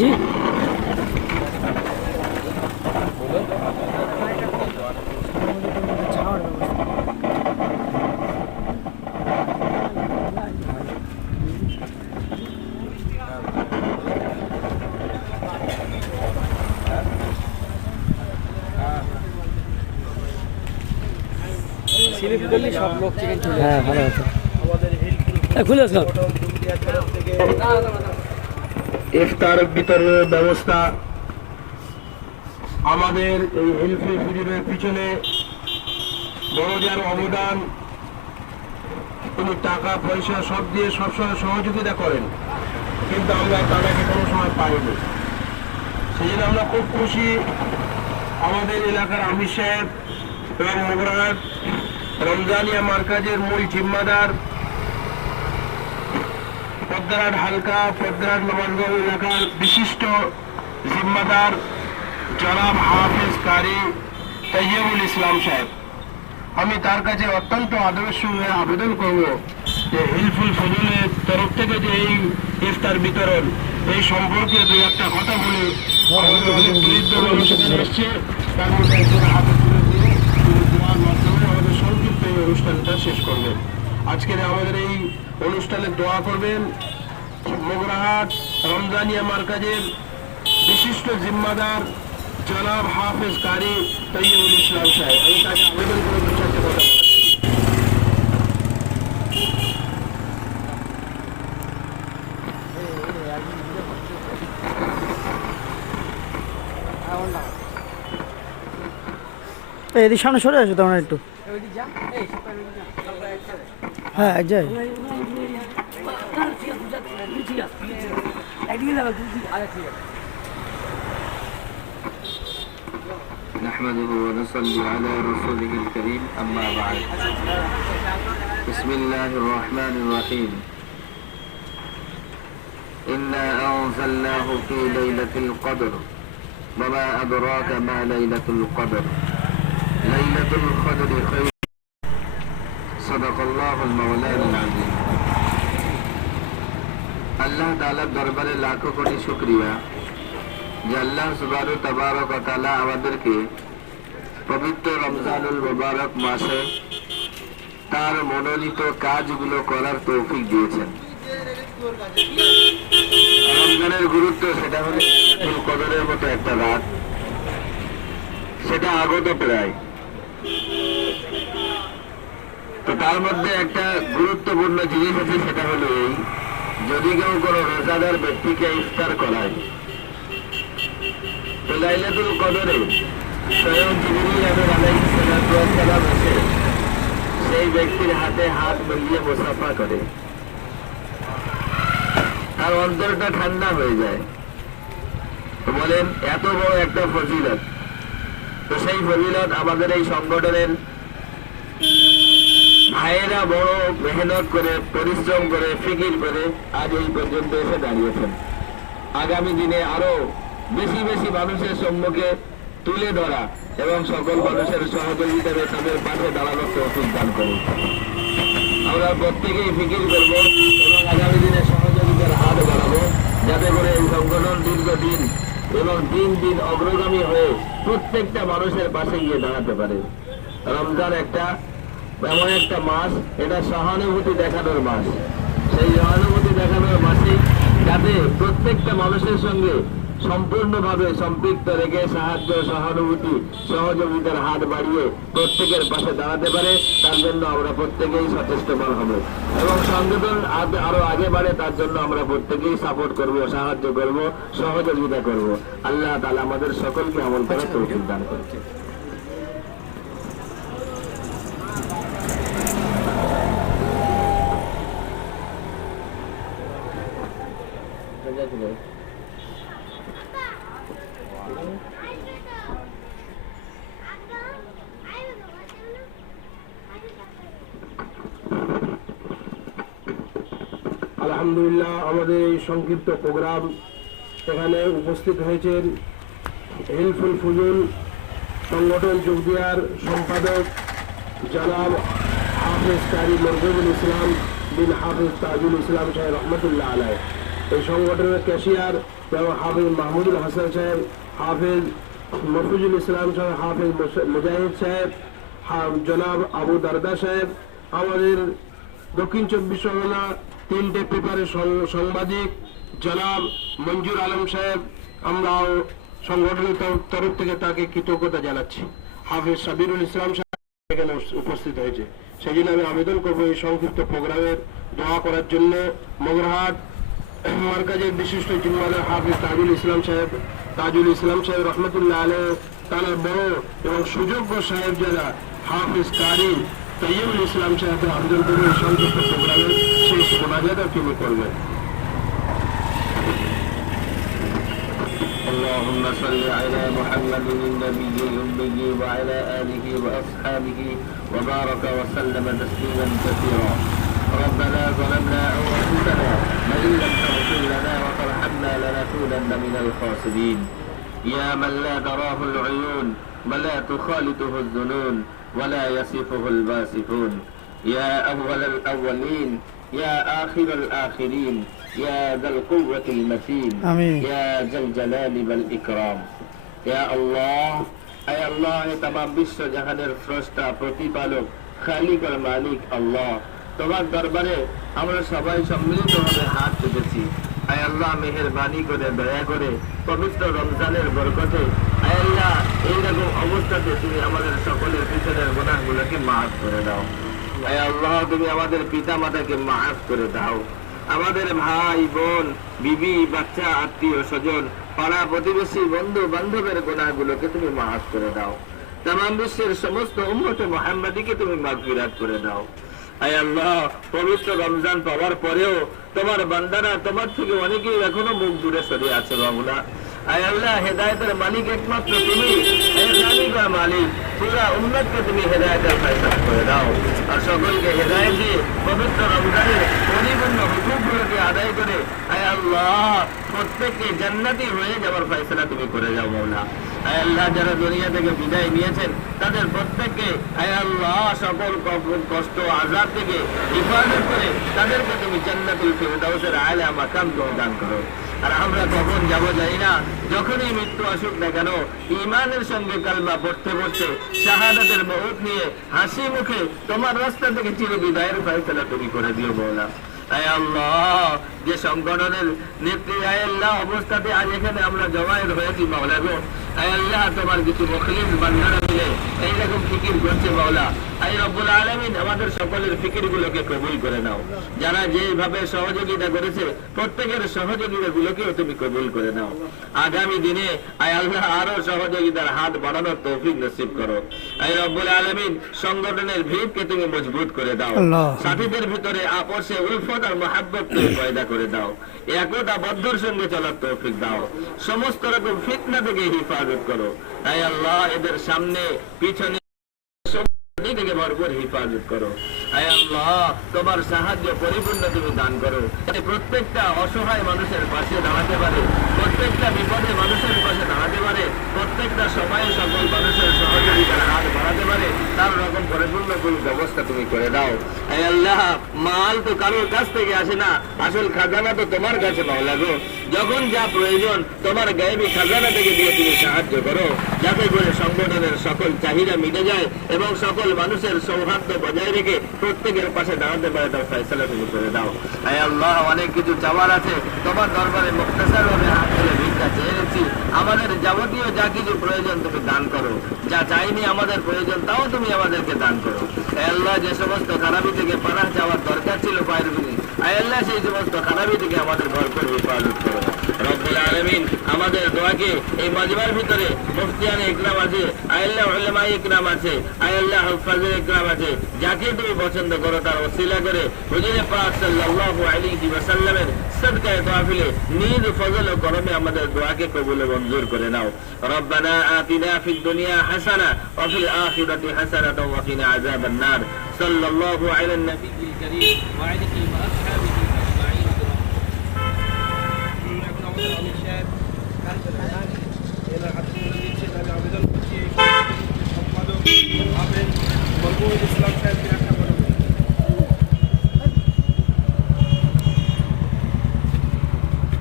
জি হ্যাঁ ভালো আছে। আমাদের হেল্পফুল এ, খুলে আসলাম। ইফতার বিতরণের ব্যবস্থা আমাদের এই হেল্পফুল ফুজুরের পিছনে বড় অবদান তিনি টাকা, পয়সা, সব দিয়ে সবসময় সহযোগিতা করেন। কিন্তু আমরা তাদেরকে কোনো সময় পাইনি সেই জন্য আমরা খুব খুশি আমাদের এলাকার আমির সাহেব এবং মোগরাহাট রমজানিয়া মার্কাজের মূল জিম্মাদার পদ্মারাট হালকা পদ্মারাট নবানগঞ্জ এলাকার বিশিষ্ট জিম্মাদার জনাব হাফিজ কারি তৈয়বুল ইসলাম সাহেব। আমি তার কাছে অত্যন্ত আদরের সঙ্গে আবেদন করব যে হিলফুল ফজলের তরফ থেকে যে এই ইফতার বিতরণ, এই সম্পর্কে দু একটা কথা বলে আমাদের অনেক দরিদ্র মাধ্যমে আমাদের সংক্ষিপ্ত এই অনুষ্ঠানটা শেষ করবেন। আজকের আমাদের এই অনুষ্ঠানে দোয়া করবেন মোগরাহাট রমজানিয়া মার্কাজের বিশিষ্ট জিম্মাদার জনাব হাফেজ কারি তৈয়বুল ইসলাম সাহেব। আমি তাকে আবেদন করে কথা সামনে সরে আসো তোমরা একটু। হ্যাঁ যাই। نحمده ونصلي على رسوله الكريم أما بعد. بسم الله الرحمن الرحيم. إنا أنزلناه في ليلة القدر. وما أدراك ما ليلة القدر. ليلة القدر خير. صدق الله المولان العظيم. আল্লাহ তাআলার দরবারে লাখো কোটি শুকরিয়া। যে আল্লাহ সুবারু তাবারক তাআলা আমাদেরকে পবিত্র রমজানুল মুবারক মাসে তার মনোনীত কাজগুলো করার তৌফিক দিয়েছেন। রমজানের গুরুত্ব সেটা হলো কদরের মতো একটা রাত। সেটা আগত প্রায়। তো তার মধ্যে একটা গুরুত্বপূর্ণ জিনিস আছে, সেটা হলো এই যদি কেউ কোনো রোজাদার ব্যক্তিকে ইফতার করায় তো লাইলাতুল কদরে স্বয়ং জিবরিল আমির আলাইহিস সালাতু এসে সেই ব্যক্তির হাতে হাত মিলিয়ে মুসাফা করে তার অন্তরটা ঠান্ডা হয়ে যায়। বলেন, এত বড় একটা ফজিলত। তো সেই ফজিলত আমাদের এই সংগঠনের ভাইয়েরা বড় মেহনত করে, পরিশ্রম করে, ফিকির করে আজ এই পর্যন্ত এসে দাঁড়িয়েছেন। আগামী দিনে আরও বেশি বেশি মানুষের সম্মুখে তুলে ধরা এবং সকল মানুষের সহযোগিতায় তাদের পাশে দাঁড়ানোর তৌফিক দান করুন। আমরা প্রত্যেকেই ফিকির করব এবং আগামী দিনে সহযোগিতার হাত বাড়াবো যাতে করে এই সংগঠন দীর্ঘদিন এবং দিন দিন অগ্রগামী হয়ে প্রত্যেকটা মানুষের পাশে গিয়ে দাঁড়াতে পারে। রমজান একটা এমন একটা মাস এটা সহানুভূতি দেখানোর মাস সেই সহানুভূতি দেখানোর মাসে যাতে প্রত্যেকটা মানুষের সঙ্গে সম্পূর্ণভাবে সম্পৃক্ত রেখে সাহায্য সহানুভূতি সহযোগিতার হাত বাড়িয়ে প্রত্যেকের পাশে দাঁড়াতে পারে তার জন্য আমরা প্রত্যেকেই সচেষ্টমান হব। এবং সংগঠন আরও আগে বাড়ে তার জন্য আমরা প্রত্যেকেই সাপোর্ট করব সাহায্য করব সহযোগিতা করব। আল্লাহ তালা আমাদের সকলকে আমল করার তৌফিক দান করছে আলহামদুলিল্লাহ আমাদের এই সংক্ষিপ্ত প্রোগ্রাম এখানে উপস্থিত হয়েছেন হেলফুল ফুজুল, সংগঠন চৌদিয়ার সম্পাদক জনাব হাফেজ কারি মরজুবুল ইসলাম বিন হাফেজ তাজুল ইসলাম সাহেব রহমতুল্লাহ আলাই এই সংগঠনের ক্যাশিয়ার যেমন হাফেজ মাহমুদুল হাসান সাহেব, হাফেজ মফিজুল ইসলাম সাহেব, হাফেজ মুজাহিদ সাহেব জনাব আবু দারদা সাহেব, আমাদের দক্ষিণ চব্বিশ পরগনা তিনটে পেপারের সাংবাদিক জনাব মঞ্জুর আলম সাহেব, আমরাও সংগঠনের তরফ থেকে তাকে কৃতজ্ঞতা জানাচ্ছি। হাফিজ সাবিরুল ইসলাম সাহেব এখানে উপস্থিত হয়েছে। সেই জন্য আমি আবেদন করব এই সংক্ষিপ্ত প্রোগ্রামের দোয়া করার জন্য। মগরহাট মার্কাজের বিশিষ্ট জিম্মাদার হাফিজ তাজুল ইসলাম সাহেব, তাজুল ইসলাম সাহেব রহমতুল্লাহ আলহ তার বড় এবং সুযোগ্য সাহেব যারা হাফিজ কারি তৈয়বুল ইসলাম সাহেবকে আবেদন করব এই সংক্ষিপ্ত প্রোগ্রামের اللهم صل على محمد النبي الأمي وعلى آله وأصحابه وبارك وسلم تسليما كثيرا. ربنا ظلمنا أنفسنا من لم تغفر لنا وترحمنا لنكونن من الخاسرين. يا من لا تراه العيون ولا تخالطه الذنون ولا يصفه الباسفون يا أول الأولين يا آخر الآخرين يا ذا القوة المتين آمين. يا ذا الجلال والإكرام يا الله আয় আল্লাহ এ তাম বিশ্ব জাহানের স্রষ্টা প্রতিপালক খালিক আর মালিক আল্লাহ তোমার দরবারে আমরা সবাই সম্মিলিতভাবে হাত পেতেছি আয় আল্লাহ মেহেরবানি করে দয়া করে পবিত্র রমজানের বরকতে আয় আল্লাহ এইরকম অবস্থাতে তুমি আমাদের সকলের পিছনের গুণাগুলোকে মাফ করে দাও আয় আল্লাহ, তুমি আমাদের পিতা মাতাকে মাফ করে দাও। আমাদের ভাই, বোন, বিবি, বাচ্চা, আত্মীয়, স্বজন, পাড়া প্রতিবেশী, বন্ধু বান্ধবের গোনাগুলোকে তুমি মাফ করে দাও। তাম বিশ্বের সমস্ত উম্মতে মোহাম্মদীকে তুমি বিরাট করে দাও। আয় আল্লাহ, পবিত্র রমজান পাওয়ার পরেও তোমার বান্দারা তোমার থেকে অনেকেই এখনও মুখ দূরে সরে আছে, বাবুলা। আয় আল্লাহ, হেদায়তের মালিক একমাত্র তুমি। মালিক মালিক, পুরা উন্নতকে তুমি হেদায়তের করে দাও। আর সকলকে হেদায়ত দিয়ে পবিত্র রমজানের পরিপূর্ণ হুকুমগুলোকে আদায় করে আয় আল্লাহ, প্রত্যেককে জান্নাতি হয়ে যাওয়ার তুমি করে যাও মৌলা আয় আল্লাহ, যারা দুনিয়া থেকে বিদায় নিয়েছেন, তাদের প্রত্যেককে আয় আল্লাহ, সকল কষ্ট আজাদ থেকে হিফাজত করে তাদেরকে তুমি জান্নাতুল ফিরদাউসের আয়লা মাকাম দান করো। আর আমরা কখন যাব জানি না, যখনই মৃত্যু আসুক না কেন, ইমানের সঙ্গে কালমা পড়তে পড়তে, শাহাদাতের মহৎ নিয়ে হাসি মুখে তোমার রাস্তা থেকে চির বিদায়ের ফয়সলা তুমি করে দিও বলা যে সংগঠনের নেত্রী অবস্থাতে আজ এখানে আমরা জমায়েত হয়েছি মাওলা গো। আল্লাহ তোমার কিছু বান্দারা মিলে এইরকম ফিকির করছে মাওলা। আয় রব্বুল আলমিন আমাদের সকলের ফিকির গুলোকে কবুল করে নাও। যারা যেভাবে সহযোগিতা করেছে প্রত্যেকের সহযোগিতা গুলোকেও তুমি কবুল করে নাও। আগামী দিনে আয় আল্লাহ আরও সহযোগিতার হাত বাড়ানোর তৌফিক নসিব করো। আয় রব্বুল আলমিন সংগঠনের ভিড়কে তুমি মজবুত করে দাও। সাথীদের ভিতরে আপসে উলফত আর মহাব্বত তুমি পয়দা করে দাও। একতা বদ্ধর সঙ্গে চলার তৌফিক দাও। সমস্ত রকম ফিতনা থেকে হিফাজত করো। তাই আল্লাহ এদের সামনে পিছনে থেকে ভরপুর হিফাজত করো। তোমার সাহায্য পরিপূর্ণ তুমি দান করো। প্রত্যেকটা অসহায় মানুষের পাশে দাঁড়াতে পারে, প্রত্যেকটা বিপদে মানুষের পাশে দাঁড়াতে পারে, প্রত্যেকটা সময়ে সকল মানুষের সহযোগিতার হাত বাড়াতে পারে, তার রকম পরিপূর্ণ কোনো ব্যবস্থা তুমি করে দাও। আল্লাহ, মাল তো কারোর কাছ থেকে আসে না, আসল খাজানা তো তোমার কাছে মাওলা গো যখন যা প্রয়োজন, তোমার গায়েবী খাজানা থেকে দিয়ে তুমি সাহায্য করো। যাতে করে সংগঠনের সকল চাহিদা মিটে যায় এবং সকল মানুষের সৌহার্দ্য বজায় রেখে প্রত্যেকের পাশে দাঁড়াতে পারে তার ফয়সলা তুমি করে দাও। আয় আল্লাহ, অনেক কিছু চাওয়ার আছে। তোমার দরবারে মুক্তাসার ভাবে হাত তুলে ভিক্ষা চেয়ে নিচ্ছি। আমাদের যাবতীয় যা কিছু প্রয়োজন তুমি দান করো। যা চাইনি আমাদের প্রয়োজন, তাও তুমি আমাদেরকে দান করো। আল্লাহ, যে সমস্ত খারাপি থেকে পানা চাওয়ার দরকার ছিল ভূমি আয় আল্লাহ, সেই সমস্ত খারাপি থেকে আমাদের ভরপুর হেফাজত করো। রব্বুল আলামিন আমাদের দোয়াকে এই মাজমার ভিতরে মুফতিয়ানে ইকরাম আছে আয়াল্লাহ উলামা ইকরাম আছে আয়াল্লাহ হুফাজে ইকরাম আছে। যাকে তুমি পছন্দ করো, তার ওসিলা করে হুজুরে পাক সাল্লাল্লাহু আলাইহি ওয়াসাল্লামের সদকায়ে তাফিলে নিজ ফজল ও করমে আমাদের দোয়াকে কবুল মঞ্জুর করে নাও। রব্বানা আতিনা ফিদ দুনিয়া হাসানা ওয়া ফিল আখিরাতি হাসানাতাও ওয়া কিনা আযাবান নার সাল্লাল্লাহু আলা ওয়া আলিহি ওয়া আসহাবিহি আবেদন করছি সম্পাদক আবেদ মরহুম ইসলাম সাহেবকে একটা করবেন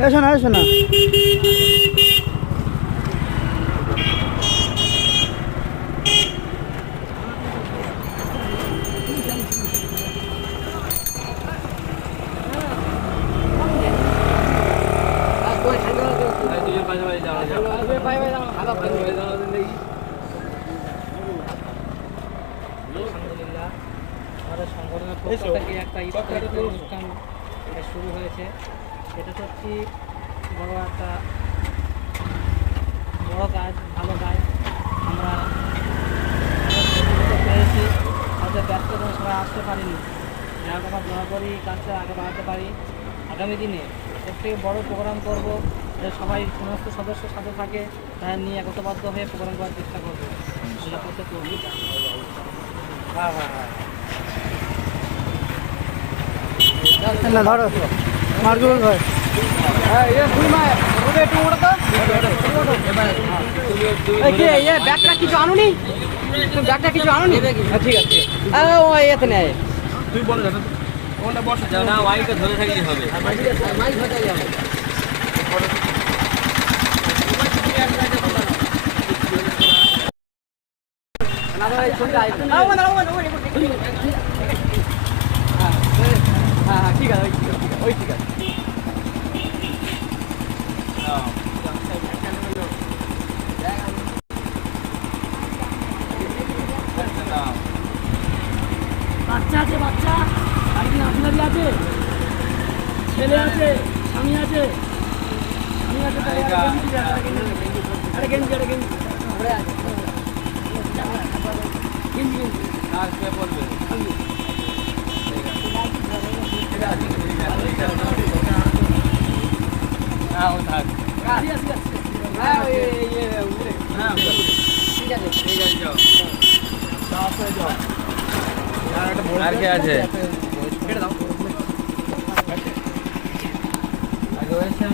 এসো না এসো না আলহামদুলিল্লাহ আমাদের সংগঠনের পক্ষ থেকে একটা ইফতারি অনুষ্ঠান এটা শুরু হয়েছে। এটা সত্যি বড় একটা বড় কাজ ভালো কাজ আমরা পেয়েছি হয়তো ব্যস্ততম সবাই আসতে পারিনি। যাক আমরা দোয়া করি কাজটা আগে বাড়াতে পারি। আগামী দিনে এর থেকে বড় প্রোগ্রাম করব যে সবাই সমস্ত সদস্য সাথে থাকে তাদের নিয়ে একতাবদ্ধ হয়ে প্রোগ্রাম করার চেষ্টা করব। আল্লাহ করতে করুন। হ্যাঁ হ্যাঁ হ্যাঁ। না ধরো। মার্গুল ভাই ব্যাগটা কিছু আনুনি? ব্যাগটা কিছু আনুনি? ঠিক আছে ও এতে নেই তুই বলে দাদা। কোনটা বসে। যাও না ওয়াইকে ধরে থাকলে হবে। হ্যাঁ ঠিক আছে ওই ঠিক আছে বাচ্চা। আছে আছে ছেলে আছে স্বামী আছে স্বামী আছে আর কে বলবে হ্যাঁ ও থাক ঠিক আছে, ঠিক আছে। হ্যাঁ, ওই, এই, এই, এই, উপরে। হ্যাঁ ঠিক আছে ঠিক আছে যাও আর কে আছে? কেটে দাও আগে হয়েছে